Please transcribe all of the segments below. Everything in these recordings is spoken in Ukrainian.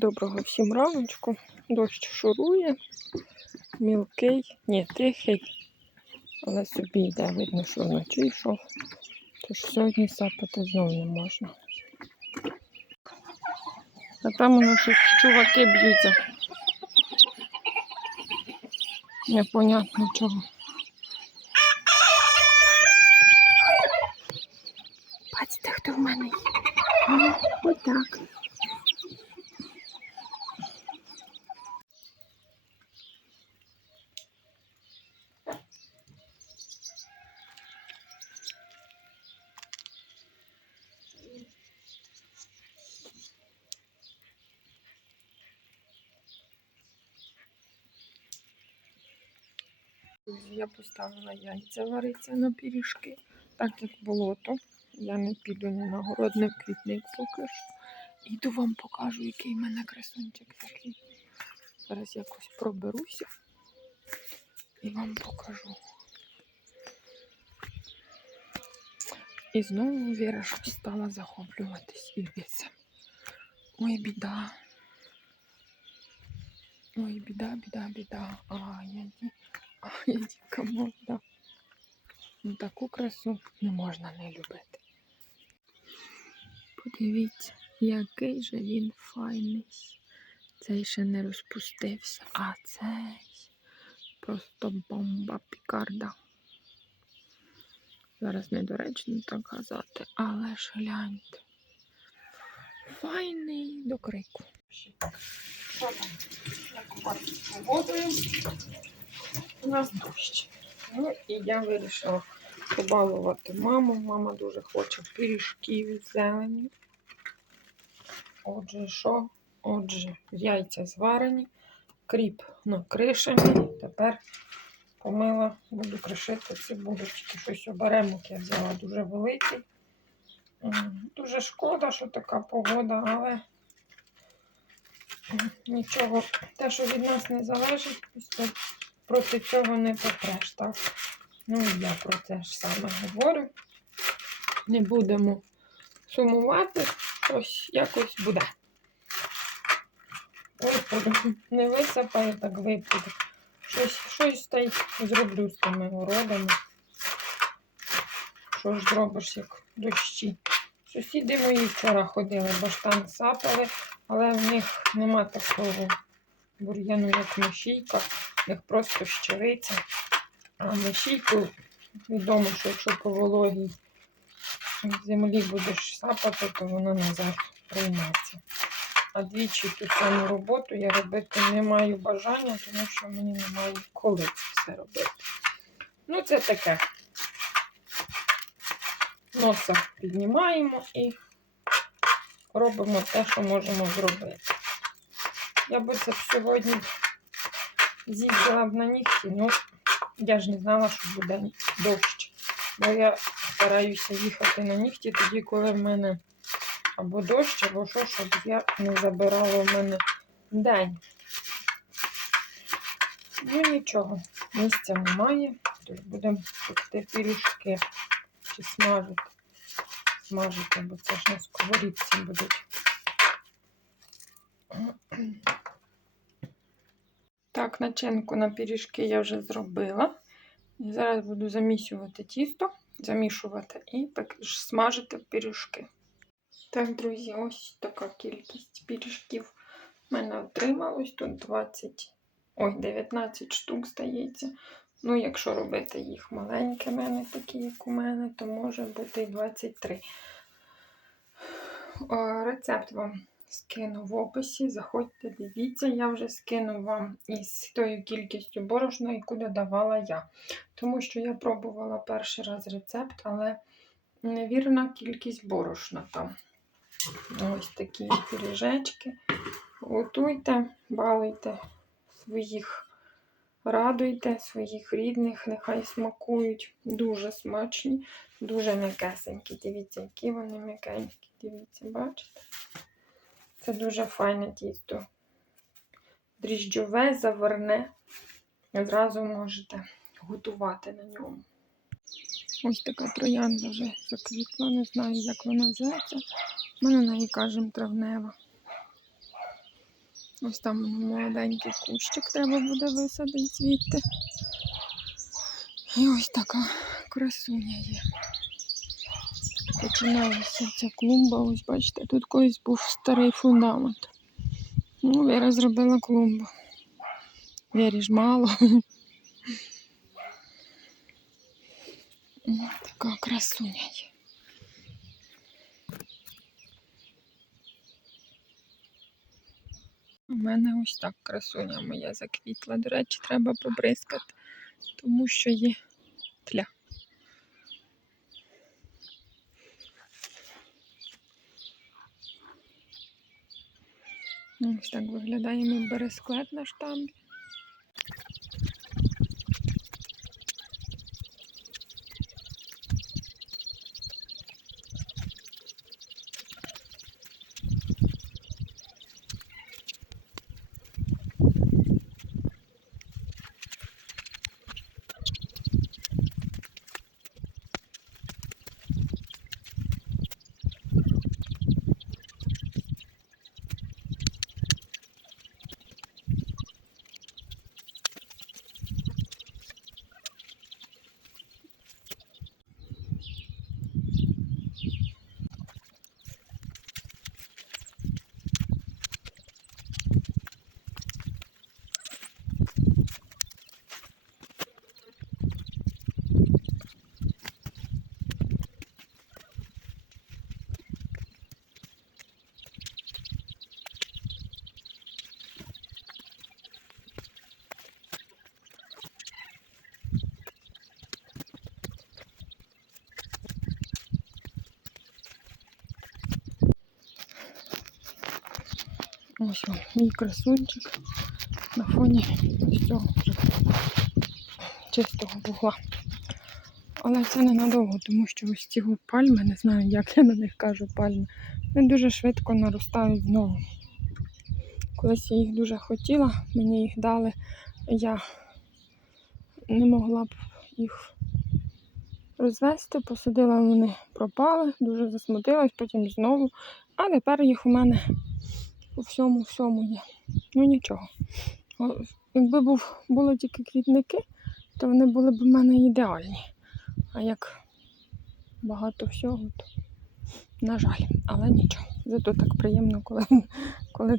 Доброго всім раночку. Дощ шурує, мілкий, ні, тихий, але собі йде, видно, що вночі йшов. Тож сьогодні сапати знову не можна. А там воно щось чуваки б'ються. Непонятно чого. Бачите, хто в мене є? Отак. Я поставила яйця вариться на пиріжки, так як болото. Я не піду на город, ні в квітник поки що. Іду вам покажу, який в мене красунчик такий. Зараз якось проберуся і вам покажу. І знову Віра щось стала захоплюватись Ібісом. Ой, біда. Ой, біда, біда, біда. Ай, я Ай, яка можна. Ну, таку красу не можна не любити. Подивіться, який же він файний. Цей ще не розпустився, а цей просто бомба пікарда. Зараз недоречно так казати, але ж гляньте. Файний до крику. Що там? Як у нас дощ. Ну і я вирішила побалувати маму. Мама дуже хоче пиріжків з зелені. Отже, що? Отже, яйця зварені, кріп накришений. Тепер помила, буду кришити цибулечки. Щось оберемок я взяла дуже великий. Дуже шкода, що така погода, але нічого, те, що від нас не залежить, то проти цього не попреш, так? Ну я про те ж саме говорю. Не будемо сумувати, щось якось буде. Випаду. Не висипаю, так випаду. Щось, щось та й зроблю з тими городами. Що ж зробиш, як дощі. Сусіди мої вчора ходили, там сапали, але в них нема такого бур'яну, як мишійка, них просто щириця. А мишійку відомо, що якщо по вологій землі будеш сапати, то вона назад прийметься. А двічі ту саму роботу я робити не маю бажання, тому що мені немає коли це все робити. Ну, це таке. Носа піднімаємо і робимо те, що можемо зробити. Я би це сьогодні з'їздила б на нігті, ну я ж не знала, що буде дощ. Бо я стараюся їхати на нігті тоді, коли в мене або дощ, або що, щоб я не забирала в мене день. Ну нічого, місця немає, тож будемо пекти пиріжки чи смажити. Смажити, бо це ж на сковорідці будуть. Так, начинку на пиріжки я вже зробила. Зараз буду замісювати тісто, замішувати і смажити пиріжки. Так, друзі, ось така кількість пиріжків в мене отрималось. Тут 20, ой, 19 штук здається. Ну, якщо робити їх маленькими, не такі, як у мене, то може бути і 23. О, Рецепт вам скину в описі. Заходьте, дивіться, я вже скину вам із тою кількістю борошна, яку додавала я. Тому що я пробувала перший раз рецепт, але невірна кількість борошна там. Ось такі пиріжечки. Готуйте, балуйте своїх, радуйте своїх рідних, нехай смакують. Дуже смачні, дуже м'якесенькі. Дивіться, які вони м'якенькі. Дивіться, бачите? Це дуже файне тісто. Дріжджове, заварне. Зразу можете готувати на ньому. Ось така троянда вже заквітла, не знаю, як вона зветься. Ми на неї кажемо травнева. Ось там молоденький кущик треба буде висадити звідти. І ось така красуня є. Починалася ця клумба, ось бачите, тут колись був старий фундамент. Ну, Віра зробила клумбу. Вірі ж мало. Ось Така красуня є. У мене ось так красуня моя заквітла. До речі, треба побризкати, тому що є тля. Ось так виглядає мій бересклет на штамбі. Ось вам мій красунчик на фоні ось цього вже чистого вугла. Але це ненадовго, тому що ось ці пальми, не знаю, як я на них кажу пальми, вони дуже швидко наростають знову. Колись я їх дуже хотіла, мені їх дали, я не могла б їх розвести, посадила, вони пропали, дуже засмутилась, потім знову. А тепер їх у мене по всьому всьому є. Ну нічого. Якби був, були тільки квітники, то вони були б в мене ідеальні. А як багато всього, то на жаль, але нічого. Зато так приємно, коли, коли,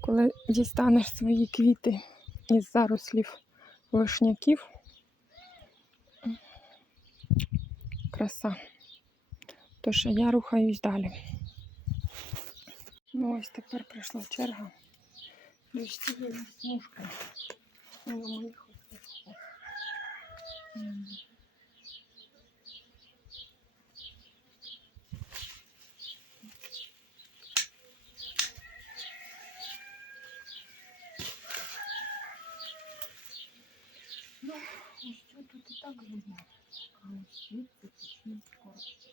коли дістанеш свої квіти із зарослів вишняків. Краса. Тож я рухаюсь далі. Ну ось тепер прийшла черга до цієї смужки. Ну, ось тут і так видно. А ось звідси почнуть скоро.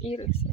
Дивіться,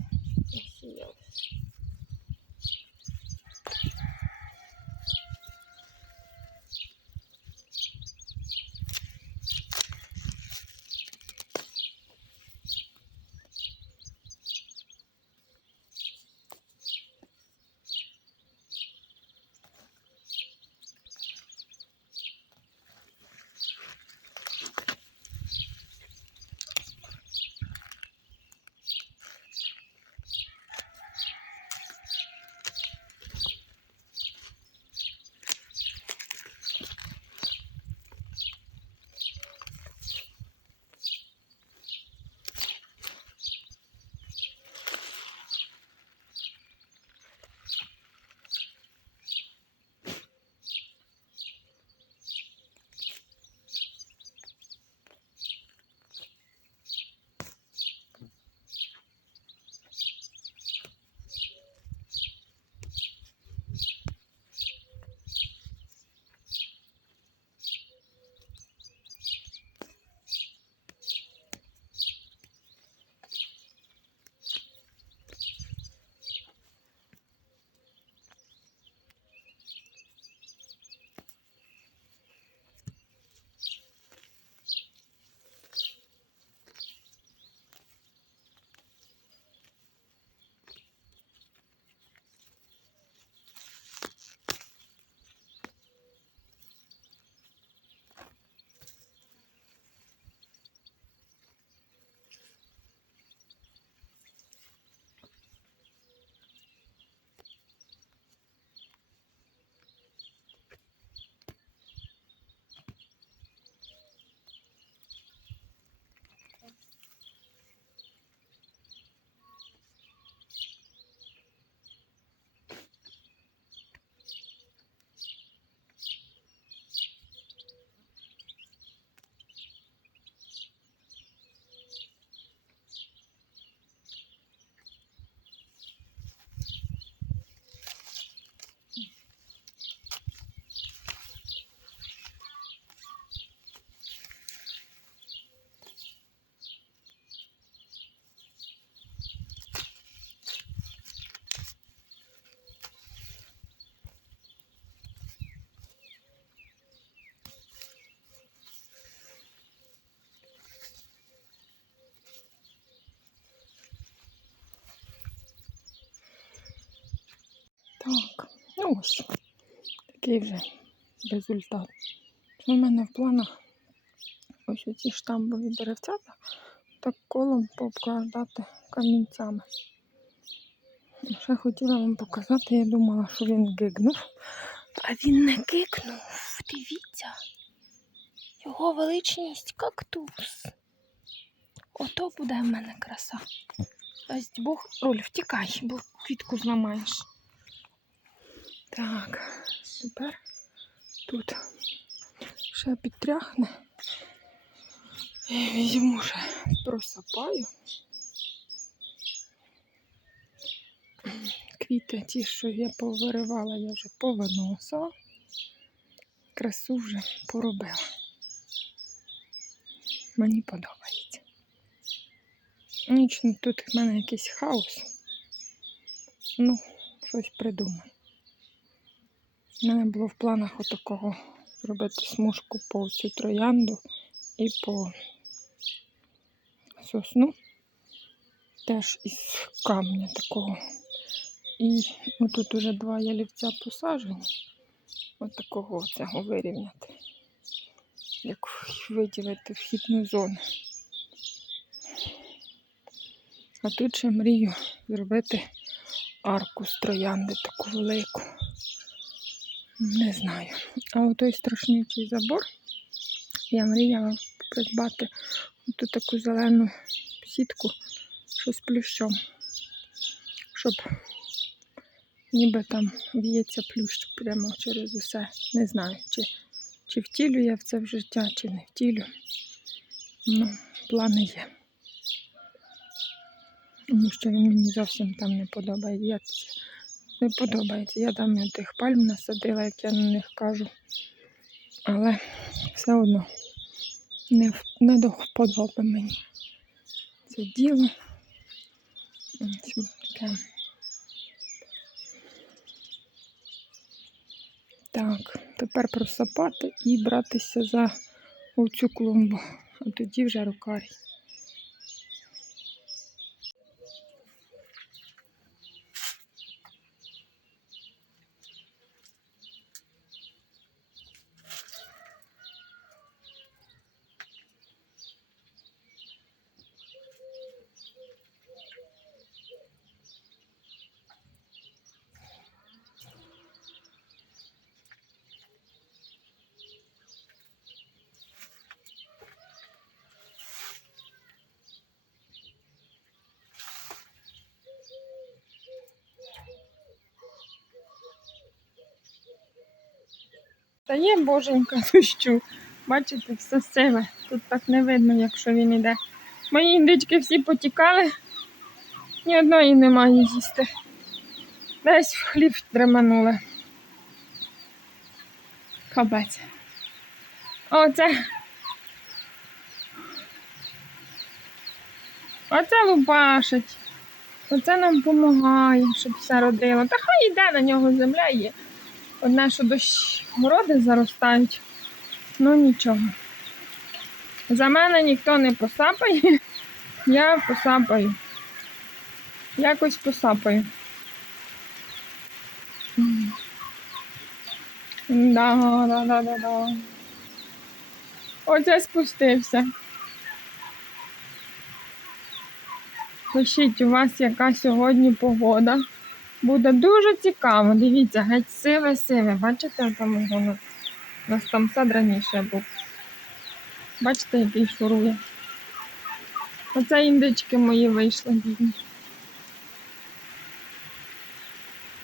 ось такий вже результат. У мене в планах ось оці штамбові деревцята так колом пообкладати камінцями. Ще хотіла вам показати, я думала, що він гигнув. А він не гикнув. Дивіться. Його величність кактус. Ото буде в мене краса. Дасть Бог, Роль, втікай, бо квітку зламаєш. Так, тепер тут ще підтряхне. Я візьму ще просапаю. Квіти ті, що я повиривала, я вже повиносила. Красу вже поробила. Мені подобається. Ніч ну, тут в мене якийсь хаос. Ну, щось придумаю. У мене було в планах отакого зробити смужку по цю троянду і по сосну. Теж із камня такого. І отут уже два ялівця посаджені. От такого цього вирівняти. Як виділити вхідну зону. А тут ще мрію зробити арку з троянди таку велику. Не знаю. А отой страшнючий забор я мріяла придбати оту таку зелену сітку, що з плющом. Щоб ніби там в'ється плющ прямо через усе. Не знаю, чи, чи втілю я в це в життя, чи не втілю. Ну, плани є. Тому що він мені зовсім там не подобається. Не подобається. Я там і тих пальм насадила, як я на них кажу. Але все одно не, не до вподоби мені. це діло. Ось таке. Так, тепер просапати і братися за оцю клумбу. А тоді вже рукарій. Та є боженька дощу. Бачите, все сиве. Тут так не видно, якщо він іде. Мої індички всі потікали, ні одної немає їсти. Десь в хліб дреманули. Кабець. Оце. Оце лупашить. Оце нам допомагає, щоб все родило. Та хай йде на нього земля є. Одне, що дощ городи заростають, ну нічого. За мене ніхто не посапає, я посапаю. Якось посапаю. Да, да, да, да, да. Оце спустився. Пишіть, у вас яка сьогодні погода. Буде дуже цікаво. Дивіться, геть сиве-сиве. Бачите, там воно. У нас там сад раніше був. Бачите, який шурує. Оце індички мої вийшли.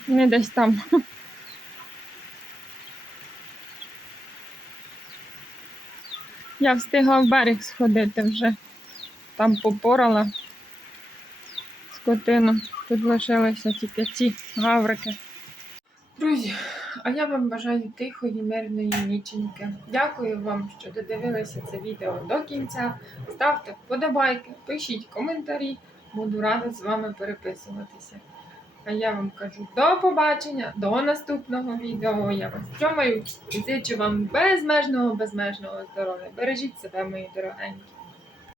Не десь там. Я встигла в берег сходити вже. Там попорала скотину. Тут лишилися тільки ці гаврики. Друзі, а я вам бажаю тихої, мирної ніченьки. Дякую вам, що додивилися це відео до кінця. Ставте вподобайки, пишіть коментарі. Буду рада з вами переписуватися. А я вам кажу до побачення, до наступного відео. Я вас цьомаю і зичу вам безмежного, безмежного здоров'я. Бережіть себе, мої дорогенькі.